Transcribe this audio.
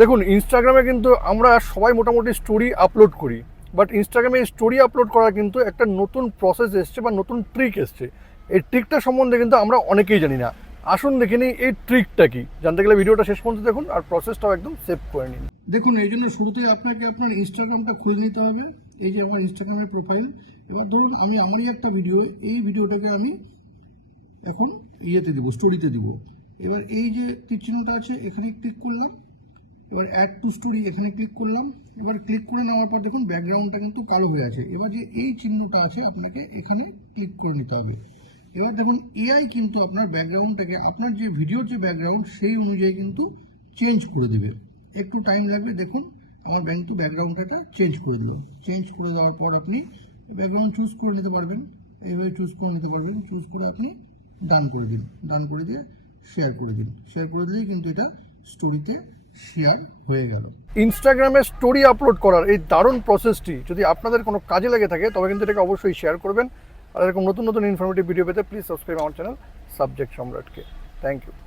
দেখুন, ইনস্টাগ্রামে কিন্তু আমরা সবাই মোটামুটি স্টোরি আপলোড করি, বাট ইনস্টাগ্রামে স্টোরি আপলোড করার কিন্তু একটা নতুন প্রসেস এসছে বা নতুন ট্রিক এসছে। এই ট্রিকটা সম্বন্ধে কিন্তু আমরা অনেকেই জানি না। আসুন দেখে নিই এই ট্রিকটা কি। জানতে গেলে ভিডিওটা শেষ পর্যন্ত দেখুন আর প্রসেসটাও একদম সেভ করে নিন। দেখুন, এই জন্য শুরুতেই আপনাকে আপনার ইনস্টাগ্রামটা খুলে নিতে হবে। এই যে আমার ইনস্টাগ্রামের প্রোফাইল। এবার ধরুন আমি আমারই একটা ভিডিও, এই ভিডিওটাকে আমি এখন ইয়েতে দিব, স্টোরিতে দিব। এবার এই যে তীর চিহ্নটা আছে এখানে ক্লিক করলাম। এবার অ্যাড টু স্টোরি এখানে ক্লিক করলাম। এবার ক্লিক করে নেওয়ার পর দেখুন ব্যাকগ্রাউন্ডটা কিন্তু কালো হয়ে আছে। এবার যে এই চিহ্নটা আছে আপনাকে এখানে ক্লিক করে নিতে হবে। এবার দেখুন এআই কিন্তু আপনার ব্যাকগ্রাউন্ডটাকে, আপনার যে ভিডিওর যে ব্যাকগ্রাউন্ড সেই অনুযায়ী কিন্তু চেঞ্জ করে দেবে। একটু টাইম লাগবে। দেখুন আমার ব্যাকগ্রাউন্ডটা চেঞ্জ করে দিল। চেঞ্জ করে দেওয়ার পর আপনি ব্যাকগ্রাউন্ড চুজ করে নিতে পারবেন। এইভাবে চুজ করে নিতে পারবেন। চুজ করে আপনি ডান করে দিন। ডান করে দিয়ে শেয়ার করে দিন। শেয়ার করে দিলেই কিন্তু এটা স্টোরিতে শেয়ার হয়ে গেল। ইনস্টাগ্রামে স্টোরি আপলোড করার এই দারুণ প্রসেসটি যদি আপনাদের কোনো কাজে লেগে থাকে তবে কিন্তু এটাকে অবশ্যই শেয়ার করবেন। আর এরকম নতুন নতুন ইনফরমেটিভ ভিডিও পেতে প্লিজ সাবস্ক্রাইব আমার চ্যানেল সাবজেক্ট সম্রাটকে। Thank you.